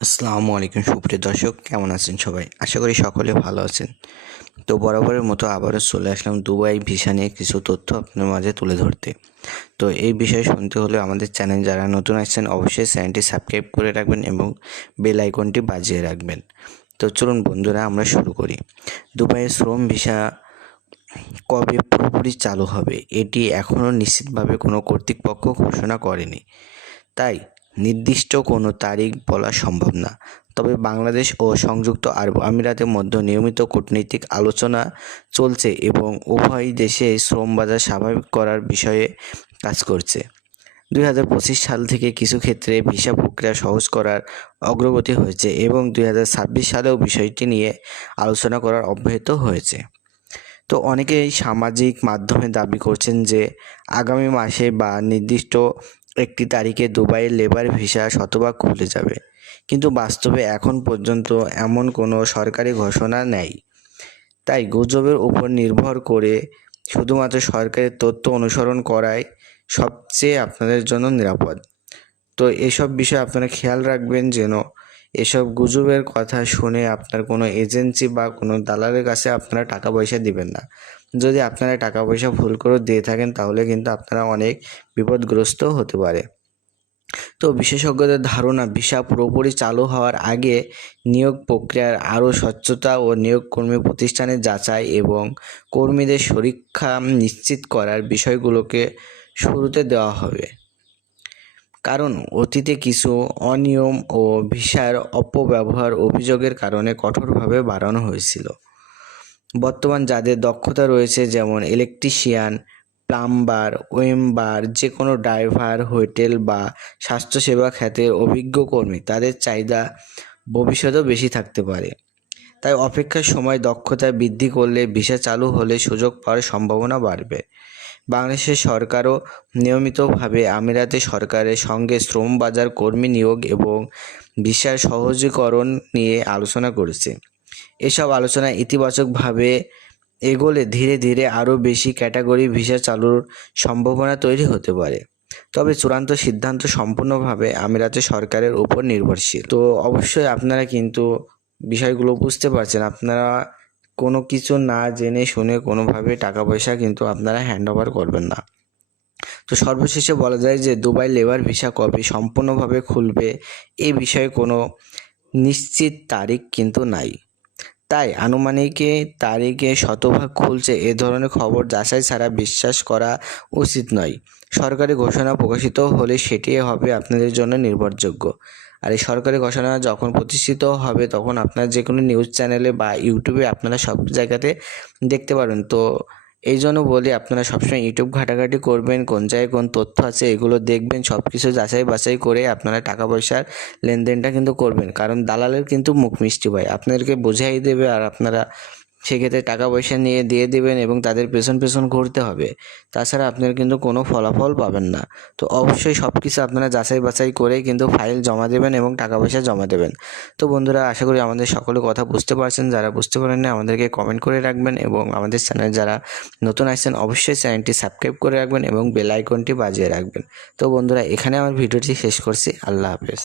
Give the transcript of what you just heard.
আসসালামু আলাইকুম সুপ্রিয় দর্শক, কেমন আছেন সবাই? আশা করি সকলে ভালো আছেন। তো বরাবরের মতো আবারও চলে আসলাম দুবাই ভিসা নিয়ে কিছু তথ্য আপনার মাঝে তুলে ধরতে। তো এই বিষয়ে শুনতে হলে আমাদের চ্যানেল যারা নতুন আসছেন অবশ্যই চ্যানেলটি সাবস্ক্রাইব করে রাখবেন এবং বেল আইকনটি বাজিয়ে রাখবেন। তো চলুন বন্ধুরা, আমরা শুরু করি। দুবাইয়ের শ্রম ভিসা কবে পুরোপুরি চালু হবে এটি এখনও নিশ্চিতভাবে কোনো কর্তৃপক্ষ ঘোষণা করেনি, তাই নির্দিষ্ট কোনো তারিখ বলা সম্ভব না। তবে বাংলাদেশ ও সংযুক্ত আরব আমিরাতের মধ্যে নিয়মিত কূটনৈতিক আলোচনা চলছে এবং উভয় দেশে শ্রম বাজার স্বাভাবিক করার বিষয়ে কাজ করছে। 2025 সাল থেকে কিছু ক্ষেত্রে ভিসা প্রক্রিয়া সহজ করার অগ্রগতি হয়েছে এবং 2026 সালেও বিষয়টি নিয়ে আলোচনা করার অব্যাহত হয়েছে। তো অনেকেই সামাজিক মাধ্যমে দাবি করছেন যে আগামী মাসে বা নির্দিষ্ট একটি তারিখে দুবাইয়ের লেবার ভিসা শতভাগ খুলে যাবে, কিন্তু বাস্তবে এখন পর্যন্ত এমন কোনো সরকারি ঘোষণা নেই। তাই গুজবের উপর নির্ভর করে শুধুমাত্র সরকারের তথ্য অনুসরণ করাই সবচেয়ে আপনাদের জন্য নিরাপদ। তো এসব বিষয়ে আপনারা খেয়াল রাখবেন যেন এসব গুজবের কথা শুনে আপনার কোনো এজেন্সি বা কোনো দালালের কাছে আপনারা টাকা পয়সা দিবেন না। যদি আপনারা টাকা পয়সা ভুল করে দিয়ে থাকেন তাহলে কিন্তু আপনারা অনেক বিপদগ্রস্ত হতে পারে। তো বিশেষজ্ঞদের ধারণা, ভিসা পুরোপুরি চালু হওয়ার আগে নিয়োগ প্রক্রিয়ার আরও স্বচ্ছতা ও নিয়োগ কর্মী প্রতিষ্ঠানের যাচাই এবং কর্মীদের সুরক্ষা নিশ্চিত করার বিষয়গুলোকে শুরুতে দেওয়া হবে। কারণ অতীতে কিছু অনিয়ম ও ভিসার অপব্যবহার অভিযোগের কারণে কঠোরভাবে বাড়ানো হয়েছিল। বর্তমান যাদের দক্ষতা রয়েছে, যেমন ইলেকট্রিশিয়ান, প্লাম্বার, ওয়েম্বার, যে কোনো ড্রাইভার, হোটেল বা স্বাস্থ্যসেবা খাতের অভিজ্ঞ কর্মী, তাদের চাহিদা ভবিষ্যতেও বেশি থাকতে পারে। তাই অপেক্ষার সময় দক্ষতা বৃদ্ধি করলে ভিসা চালু হলে সুযোগ পাওয়ার সম্ভাবনা বাড়বে। বাংলাদেশের সরকারও নিয়মিতভাবে আমিরাতে সরকারের সঙ্গে শ্রম বাজার কর্মী নিয়োগ এবং ভিসার সহজীকরণ নিয়ে আলোচনা করেছে। এসব আলোচনা ইতিবাচকভাবে এগোলে ধীরে ধীরে আরও বেশি ক্যাটাগরি ভিসা চালুর সম্ভাবনা তৈরি হতে পারে। তবে চূড়ান্ত সিদ্ধান্ত সম্পূর্ণভাবে আমিরাতের সরকারের উপর নির্ভরশীল। তো অবশ্যই আপনারা কিন্তু বিষয়গুলো বুঝতে পারছেন। আপনারা কোনো কিছু না জেনে শুনে কোনোভাবে টাকা পয়সা কিন্তু আপনারা হ্যান্ড ওভার করবেন না। তো সর্বশেষে বলা যায় যে দুবাই লেবার ভিসা কবে সম্পূর্ণভাবে খুলবে এই বিষয়ে কোনো নিশ্চিত তারিখ কিন্তু নাই। তাই আনুমানিক তারিখে শতভাগ খুলছে এ ধরনের খবর যাচাই ছাড়া বিশ্বাস করা উচিত নয়। সরকারি ঘোষণা প্রকাশিত হলে সেটি হবে আপনাদের জন্য নির্ভরযোগ্য। আর এই সরকারি ঘোষণা যখন প্রতিষ্ঠিত হবে তখন আপনার যে কোনো নিউজ চ্যানেলে বা ইউটিউবে আপনারা সব জায়গাতে দেখতে পারবেন। তো এই জন্য বলি, আপনারা সবসময় ইউটিউব ঘাটাঘাটি করবেন, কোন জায়গায় কোন তথ্য আছে এগুলো দেখবেন, সব কিছু যাচাই বাছাই করে আপনারা টাকা পয়সার লেনদেনটা কিন্তু করবেন। কারণ দালালের কিন্তু মুখ মিষ্টি ভাই, আপনাদেরকে বোঝাই দেবে আর আপনারা সেক্ষেত্রে টাকা পয়সা নিয়ে দিয়ে দেবেন এবং তাদের পেছন পেছন ঘুরতে হবে। তাছাড়া আপনারা কিন্তু কোনো ফলাফল পাবেন না। তো অবশ্যই সব কিছু আপনারা যাচাই বাছাই করে কিন্তু ফাইল জমা দেবেন এবং টাকা পয়সা জমা দেবেন। তো বন্ধুরা, আশা করি আমাদের সকলে কথা বুঝতে পারছেন। যারা বুঝতে পারেননি আমাদেরকে কমেন্ট করে রাখবেন এবং আমাদের চ্যানেল যারা নতুন আসছেন অবশ্যই চ্যানেলটি সাবস্ক্রাইব করে রাখবেন এবং বেল আইকনটি বাজিয়ে রাখবেন। তো বন্ধুরা, এখানে আমার ভিডিওটি শেষ করছি। আল্লাহ হাফেজ।